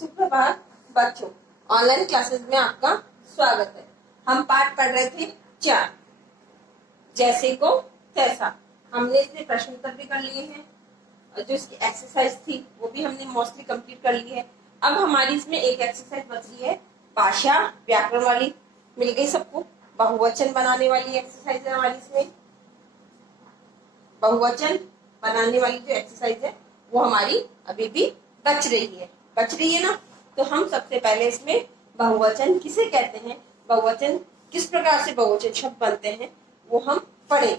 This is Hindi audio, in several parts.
सुप्रभात बच्चों, ऑनलाइन क्लासेस में आपका स्वागत है। हम पाठ पढ़ रहे थे 4, जैसे को तैसा। हमने इसमें प्रश्न उत्तर भी कर लिए हैं और जो इसकी एक्सरसाइज थी वो भी हमने मोस्टली कंप्लीट कर ली है। अब हमारी इसमें एक एक्सरसाइज बच रही है, भाषा व्याकरण वाली। मिल गई सबको? बहुवचन बनाने वाली एक्सरसाइज है हमारी इसमें। बहुवचन बनाने वाली जो एक्सरसाइज है वो हमारी अभी भी बच रही है ना। तो हम सबसे पहले इसमें बहुवचन किसे कहते हैं, बहुवचन किस प्रकार से बहुवचन शब्द बनते हैं वो हम पढ़ेंगे।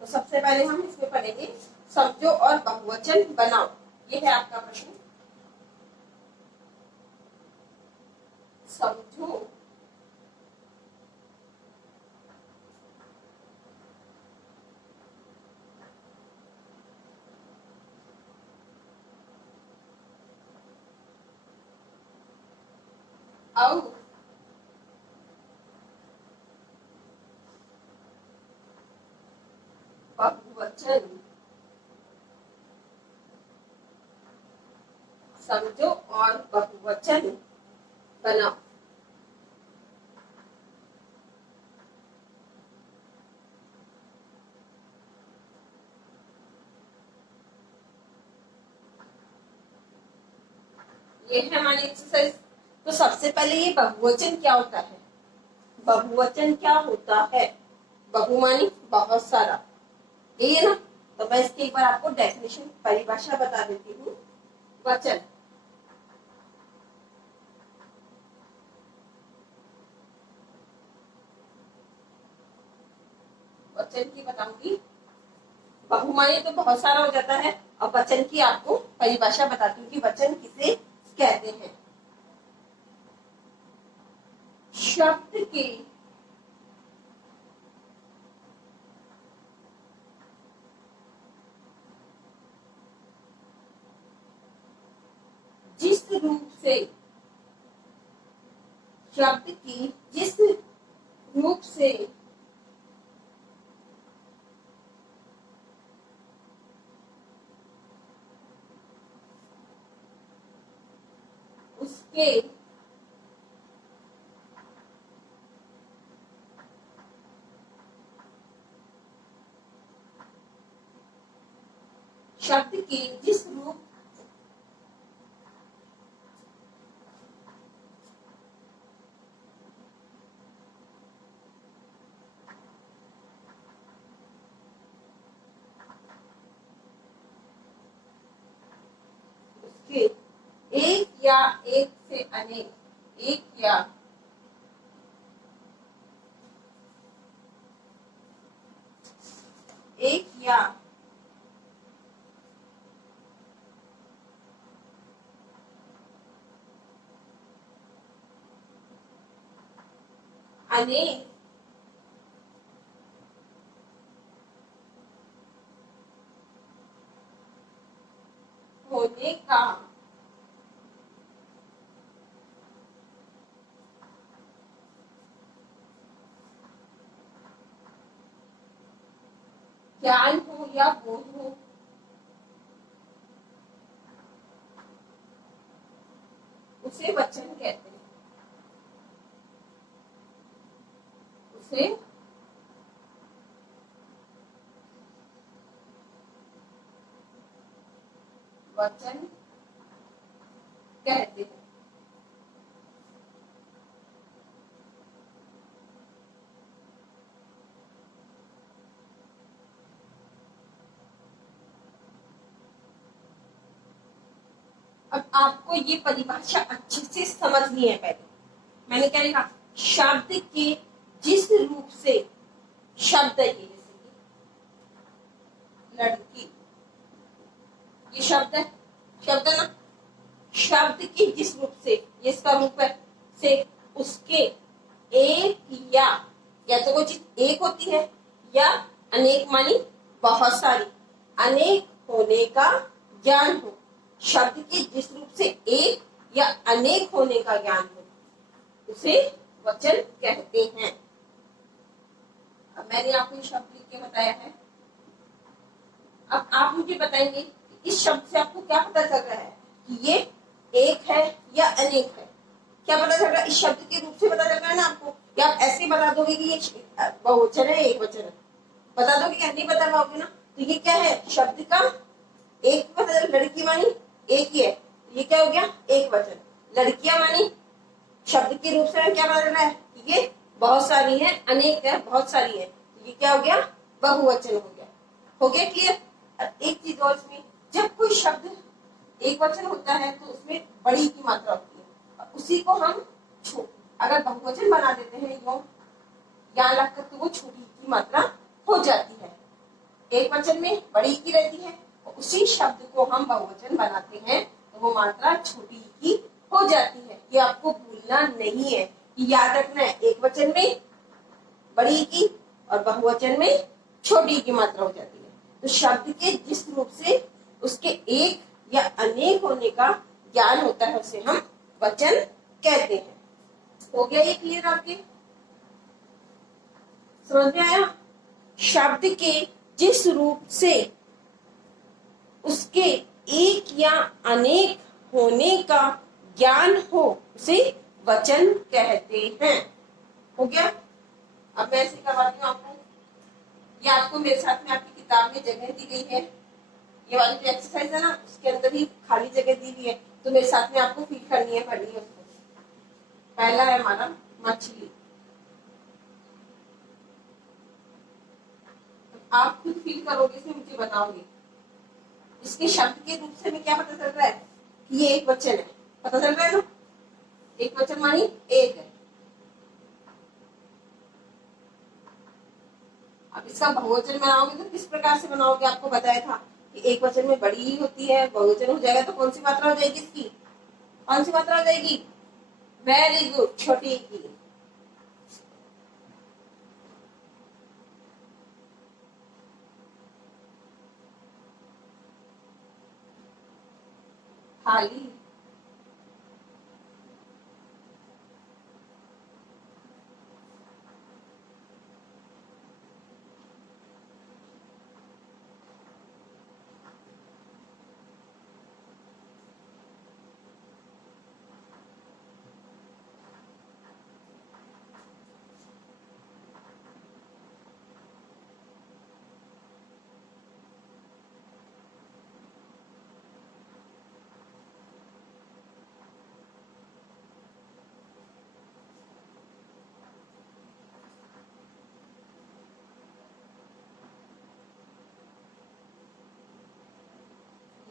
तो सबसे पहले हम इसमें पढ़ेंगे समझो और बहुवचन बनाओ। ये है आपका प्रश्न। समझो और बहुवचन। समझो और बहुवचन बनाओ। ये है हमारी एक्सरसाइज। तो सबसे पहले ये बहुवचन क्या होता है? बहुवचन क्या होता है? बहु मानी बहुत सारा, यही है ना। तो मैं इसकी एक बार आपको डेफिनेशन परिभाषा बता देती हूँ। वचन वचन की बताऊंगी। बहु मानी तो बहुत सारा हो जाता है, और वचन की आपको परिभाषा बताती हूँ कि वचन किसे कहते हैं। शब्द के जिस रूप से, शब्द की जिस रूप से उसके शब्द के जिस रूप उसके एक या एक से अनेक, एक या एक या अनेक होने का ज्ञान हो या बोध हो, उसे वचन कहते हैं। उसे वचन कहते हैं। अब आपको ये परिभाषा अच्छे से समझनी है। पहले मैंने क्या लिखा? शब्द के जिस रूप से, शब्द है ये, जैसे कि लड़की, ये शब्द है, शब्द है ना। शब्द के जिस रूप से, ये इसका रूप है, से उसके एक या तो कोई चीज एक होती है, या अनेक मानी बहुत सारी, अनेक होने का ज्ञान हो। शब्द के जिस रूप से एक या अनेक होने का ज्ञान हो उसे वचन कहते हैं। अब मैंने आपको शब्द लिख के बताया है। अब आप मुझे बताएंगे इस शब्द से आपको क्या पता चल रहा है कि ये एक है या इस शब्द के रूप से पता चल रहा है ना आपको, या आप ऐसे बता दोगे कि ये बहुवचन है एक वचन है, बता दोगे क्या? नहीं बता पाओगे ना। तो ये क्या है, शब्द का एक पता चल, लड़की मानी एक ही है, ये क्या हो गया एक वचन। लड़कियां मानी शब्द के रूप से क्या पता चल रहा है, ये बहुत सारी है, अनेक है, बहुत सारी है, ये क्या हो गया बहुवचन हो गया। हो गया क्लियर? एक चीज और इसमें, जब कोई शब्द एक वचन होता है तो उसमें बड़ी की मात्रा होती है, उसी को हम अगर बहुवचन बना देते हैं यो यहाँ लगकर, तो वो छोटी की मात्रा हो जाती है। एक वचन में बड़ी की रहती है, और उसी शब्द को हम बहुवचन बनाते हैं तो वो मात्रा छोटी की हो जाती है। ये आपको भूलना नहीं है, याद रखना है, एक वचन में बड़ी की और बहुवचन में छोटी की मात्रा हो जाती है। तो शब्द के जिस रूप से उसके एक या अनेक होने का ज्ञान होता है उसे हम वचन कहते हैं। हो गया ये क्लियर आपके? समझ में आया? शब्द के जिस रूप से उसके एक या अनेक होने का ज्ञान हो उसे वचन कहते हैं। हो गया? अब मैं ऐसे करवाती हूँ आपको, ये आपको मेरे साथ में आपकी किताब में जगह दी गई है, ये वाली जो एक्सरसाइज है ना उसके अंदर ही खाली जगह दी हुई है, तो मेरे साथ में आपको फिल करनी है, पढ़नी है उसको। पहला है हमारा मछली, आप खुद फील करोगे, इसमें मुझे बताओगे इसके शब्द के रूप से हमें क्या पता चल रहा है कि ये एक वचन है, पता चल रहा है ना, एक वचन मानी एक है। अब इसका बहुवचन बनाओगे तो किस प्रकार से बनाओगे, आपको बताया था कि एक वचन में बड़ी ही होती है, बहुवचन हो जाएगा तो कौन सी मात्रा हो जाएगी इसकी, कौन सी मात्रा हो जाएगी? वेरी गुड, छोटी की। थाली,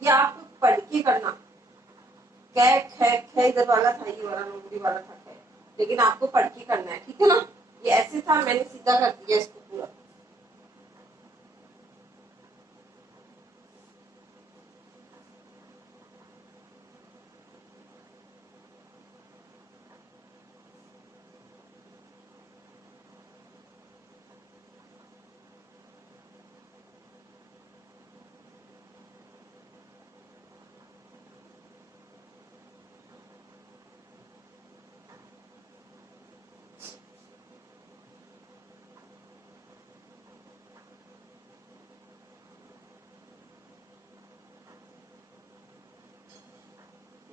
ये आप पढ़ के करना, कै ख ख इधर वाला था, ये वाला नोबड़ी वाला था कै, लेकिन आपको पढ़ के करना है, ठीक है ना। ये ऐसे था, मैंने सीधा कर दिया इसको पूरा।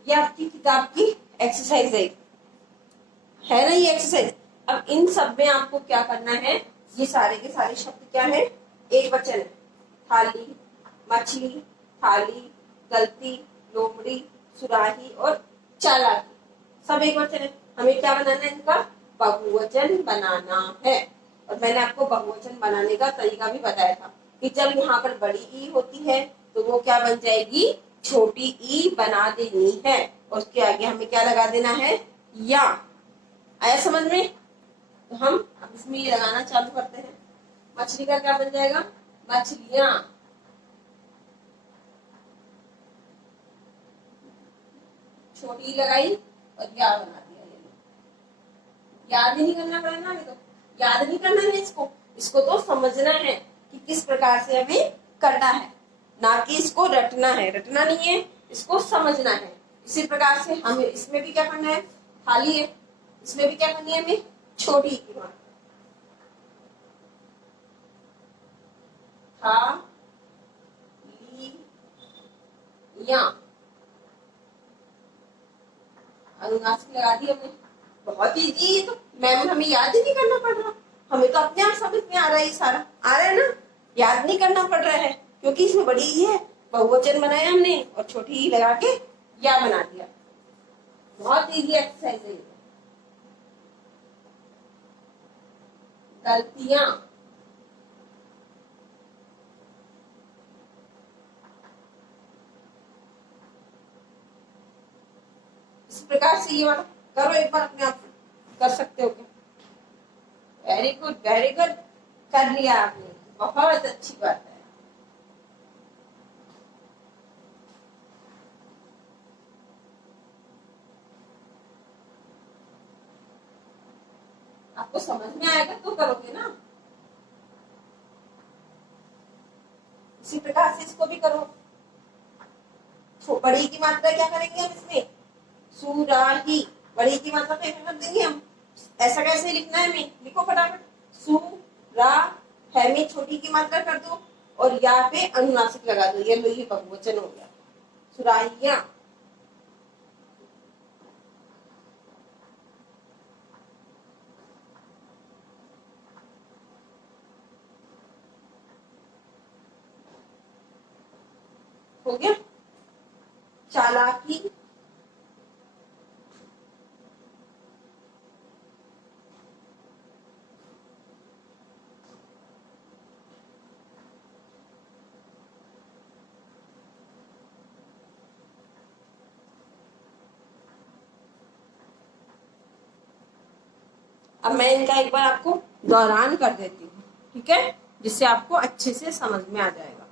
ये आपकी किताब की एक्सरसाइज है ना, ये एक्सरसाइज। अब इन सब में आपको क्या करना है, ये सारे के सारे शब्द क्या है, एक वचन है। थाली, मछली, थाली, गलती, लोमड़ी, सुराही और चालाकी, सब एक वचन है। हमें क्या बनाना है, इनका बहुवचन बनाना है। और मैंने आपको बहुवचन बनाने का तरीका भी बताया था कि जब यहाँ पर बड़ी ई होती है तो वो क्या बन जाएगी, छोटी ई बना देनी है, और उसके आगे हमें क्या लगा देना है, या। आया समझ में? तो हम अब इसमें ये लगाना चालू करते हैं। मछली का क्या बन जाएगा, मछलियां। छोटी लगाई और या बना दिया। याद ही नहीं करना पड़ेगा, हमें तो याद नहीं करना है इसको, इसको तो समझना है कि किस प्रकार से हमें करना है, ना कि इसको रटना है, रटना नहीं है, इसको समझना है। इसी प्रकार से हमें इसमें भी क्या करना है, थाली है, इसमें भी क्या करनी है हमें, छोटी की मात्रा। था, ली, या, अनुनासिक लगा दी हमने, बहुत इजी है, तो मैम हमें याद ही नहीं करना पड़ रहा, हमें तो अपने आप समझ में आ रहा है, ये सारा आ रहा है ना, याद नहीं करना पड़ रहा है क्योंकि इसमें बड़ी ही है, बहुवचन बनाया हमने और छोटी ही लगा के या बना दिया। बहुत इजी एक्सरसाइज है। गलतियां, इस प्रकार से ये वाला करो एक बार, अपने आप कर सकते हो क्या? वेरी गुड, वेरी गुड, कर लिया आपने, बहुत अच्छी बात है। आपको समझ में आएगा तो करोगे ना। इसी प्रकार से इसको भी करो। बड़ी की मात्रा क्या करेंगे हम इसमें? सुराही, बड़ी की मात्रा पे कर देंगे हम। ऐसा कैसे लिखना है हमें? लिखो फटाफट, सु रा है में छोटी की मात्रा कर दो और या पे अनुनासिक लगा दो, ये लो, ये बहुवचन हो गया, सुराहियां। हो गया। चालाकी, अब मैं इनका एक बार आपको दोहरान कर देती हूँ, ठीक है, जिससे आपको अच्छे से समझ में आ जाएगा।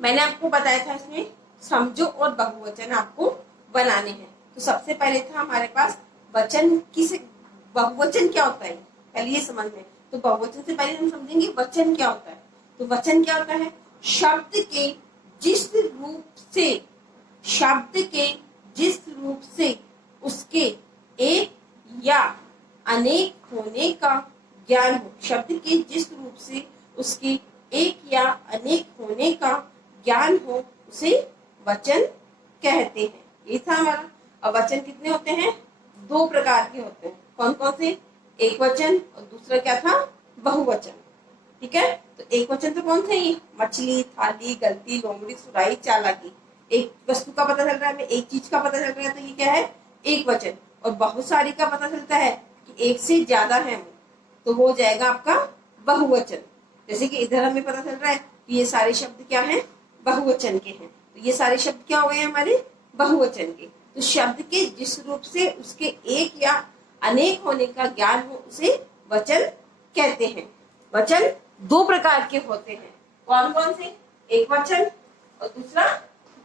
मैंने आपको बताया था इसमें समझो और बहुवचन आपको बनाने हैं। तो सबसे पहले था हमारे पास वचन, किस बहुवचन क्या होता है पहले ये समझ में। तो बहुवचन से पहले हम समझेंगे वचन क्या होता है। तो वचन क्या होता है? शब्द के जिस रूप से, शब्द के जिस रूप से उसके एक या अनेक होने का ज्ञान हो। शब्द के जिस रूप से उसके एक या अनेक होने का ज्ञान हो उसे वचन कहते हैं। ये था हमारा। अब वचन कितने होते हैं? दो प्रकार के होते हैं। कौन कौन से? एक वचन और दूसरा क्या था? बहुवचन। ठीक है, तो एक वचन तो कौन थे? ये मछली, थाली, गलती, लोमड़ी, सुराही, चालाकी। एक वस्तु का पता चल रहा है, एक चीज का पता चल रहा है, तो ये क्या है? एक वचन। और बहुत सारी का पता चलता है कि एक से ज्यादा है तो वो हो जाएगा आपका बहुवचन। जैसे कि इधर हमें पता चल रहा है कि ये सारे शब्द क्या हैं? बहुवचन के हैं। तो ये सारे शब्द क्या हो गए हमारे? बहुवचन के। तो शब्द के जिस रूप से उसके एक या अनेक होने का ज्ञान हो उसे वचन कहते हैं। वचन दो प्रकार के होते हैं। कौन कौन से? एक वचन और दूसरा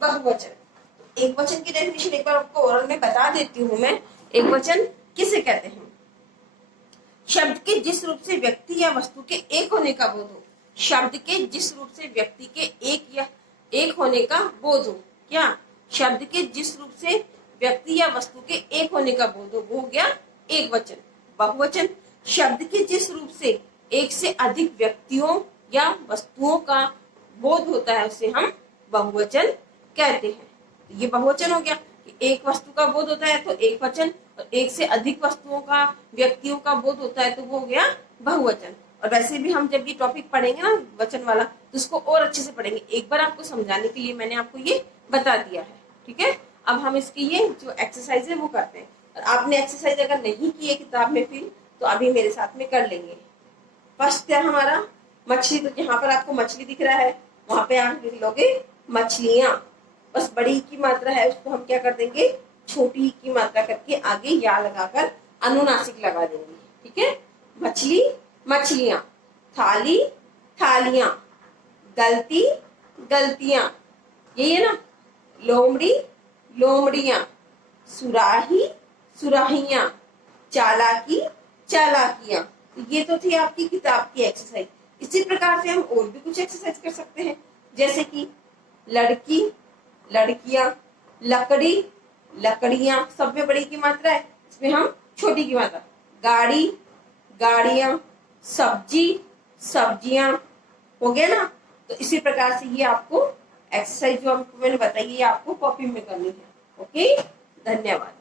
बहुवचन। तो एक वचन की डेफिनेशन एक बार आपको ओरल में बता देती हूँ मैं। एक वचन किसे कहते हैं? शब्द के जिस रूप से व्यक्ति या वस्तु के एक होने का बोध हो। शब्द के जिस रूप से व्यक्ति के एक या एक होने का बोध हो। क्या? शब्द के जिस रूप से व्यक्ति या वस्तु के एक होने का बोध हो, वो हो गया एक वचन। बहुवचन, शब्द के जिस रूप से एक से अधिक व्यक्तियों या वस्तुओं का बोध होता है उसे हम बहुवचन कहते हैं। तो ये बहुवचन हो गया कि एक वस्तु का बोध होता है तो एक वचन, और एक से अधिक वस्तुओं का, व्यक्तियों का बोध होता है तो वो हो गया बहुवचन। और वैसे भी हम जब ये टॉपिक पढ़ेंगे ना वचन वाला, तो उसको और अच्छे से पढ़ेंगे। एक बार आपको समझाने के लिए मैंने आपको ये बता दिया है। ठीक है, अब हम इसकी ये जो एक्सरसाइज है वो करते हैं। और आपने एक्सरसाइज अगर नहीं की है किताब में फिर, तो अभी मेरे साथ में कर लेंगे। फर्स्ट क्या हमारा? मछली। तो यहाँ पर आपको मछली दिख रहा है, वहां पे आप लिख लोगे मछलियां। बस बड़ी की मात्रा है उसको हम क्या कर देंगे? छोटी की मात्रा करके आगे या लगाकर अनुनासिक लगा देंगे। ठीक है, मछली, मछलियां। थाली, थालियां। गलती, गलतियां। यही है ना? लोमड़ी, लोमड़ियां। सुराही, सुराहियां। चालाकी, चालाकियां। ये तो थी आपकी किताब की एक्सरसाइज। इसी प्रकार से हम और भी कुछ एक्सरसाइज कर सकते हैं, जैसे कि लड़की, लड़कियां। लकड़ी, लकड़ियां। सब में बड़ी की मात्रा है, इसमें हम छोटी की मात्रा। गाड़ी, गाड़ियां। सब्जी, सब्जियां। हो गया ना? तो इसी प्रकार से ये आपको एक्सरसाइज जो मैंने बताई है आपको कॉपी में करनी है। ओके, धन्यवाद।